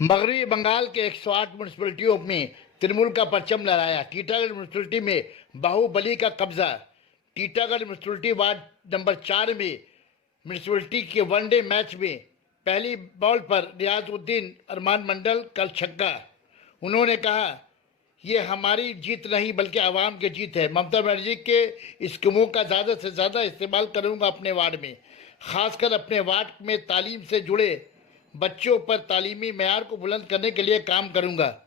मगरबी बंगाल के 108 म्यूनसिपलिटियों में तृणमूल का परचम लहराया। टीटागढ़ म्यूनसिपलिटी में बाहुबली का कब्जा। टीटागढ़ म्यूनसिपलिटी वार्ड नंबर 4 में म्यूनसिपलिटी के वनडे मैच में पहली बॉल पर रियाजुद्दीन अरमान मंडल कल छक्का। उन्होंने कहा, ये हमारी जीत नहीं बल्कि आवाम की जीत है। ममता बनर्जी के स्कीमों का ज़्यादा से ज़्यादा इस्तेमाल करूंगा अपने वार्ड में, खासकर अपने वार्ड में तालीम से जुड़े बच्चों पर तालीमी मेयार को बुलंद करने के लिए काम करूंगा।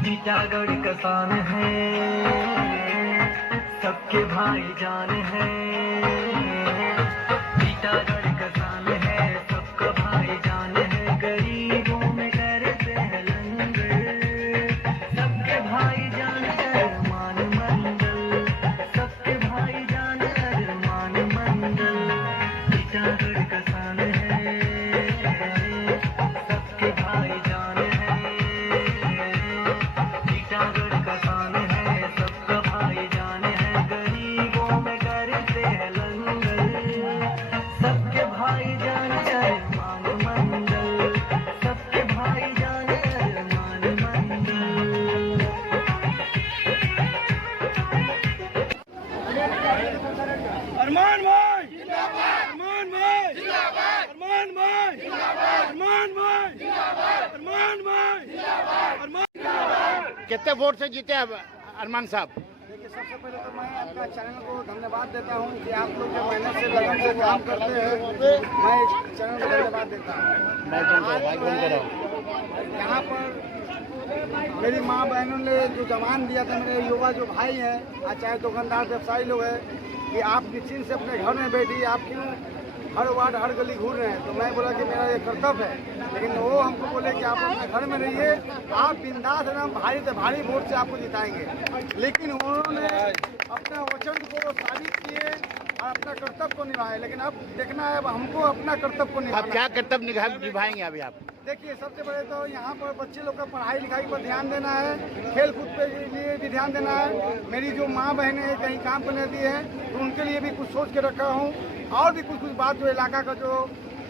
टीटागढ़ का शान है, सबके भाईजान है। टीटागढ़ का शान है, सबका भाईजान है। गरीबों में करते हैं लंगर, सबके भाईजान अरमान मंडल, सबके भाईजान अरमान मंडल। टीटागढ़ का शान है, सबके भाईजान है। टीटागढ़ का शान है, सबका भाईजान है। गरीबों में करते हैं लंगर, सबके भाईजान अरमान मंडल, सबके भाईजान अरमान मंडल। अरमान भाई जिंदाबाद, अरमान भाई जिंदाबाद, अरमान भाई जिंदाबाद, अरमान भाई जिंदाबाद, अरमान भाई जिंदाबाद, अरमान। कितने वोट से जीते अब अरमान साहब? देखिए, सबसे पहले तो मैं आपका चैनल को धन्यवाद देता हूं कि आप लोग जो मेहनत से लगन से काम करते हैं, मैं इस चैनल को धन्यवाद देता हूं। यहाँ पर मेरी माँ बहनों ने जो जमान दिया था, मेरे युवा जो भाई हैं, आज चाहे दुकानदार व्यवसायी लोग हैं, कि आप निश्चिंत से अपने घर में बैठिए, आप क्यों हर वार्ड हर गली घूर रहे हैं। तो मैं बोला कि मेरा ये कर्तव्य है, लेकिन वो हमको बोले कि आप अपने घर में रहिए, आप बिंदास रहना, भारी से भारी वोट से आपको जिताएंगे। लेकिन उन्होंने अपने वचन को साबित किए और अपना कर्तव्य को निभाए। लेकिन अब देखना है, अब हमको अपना कर्तव्य को अब निभाना क्या है। कर्तव्य निभाएंगे अभी आप? देखिए, सबसे पहले तो यहाँ पर बच्चे लोग का पढ़ाई लिखाई पर ध्यान देना है, खेल कूद पे लिए भी ध्यान देना है। मेरी जो माँ बहनें हैं कहीं काम करने दी है, तो उनके लिए भी कुछ सोच के रखा हूँ। और भी कुछ बात जो इलाका का जो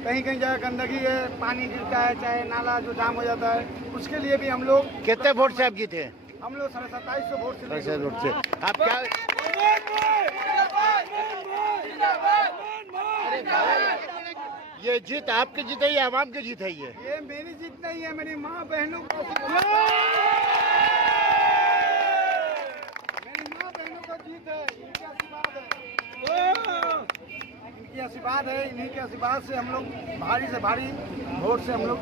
कहीं कहीं जगह गंदगी है, पानी गिरता है, चाहे नाला जो जाम हो जाता है, उसके लिए भी हम लोग कितने वोट से आप जीते हैं? हम लोग 2750 वोट से जीते। वोट से आप क्या? अरमान भाई जिंदाबाद, अरमान भाई जिंदाबाद, अरमान भाई। ये जीत आपकी जीत है या आवाम की जीत है? ये मेरी जीत नहीं है, मेरी माँ बहनों का जीत है। इनके आशीर्वाद है, इनकी आशीर्वाद है। इन्हीं के आशीर्वाद से हम लोग भारी से भारी वोट से हम लोग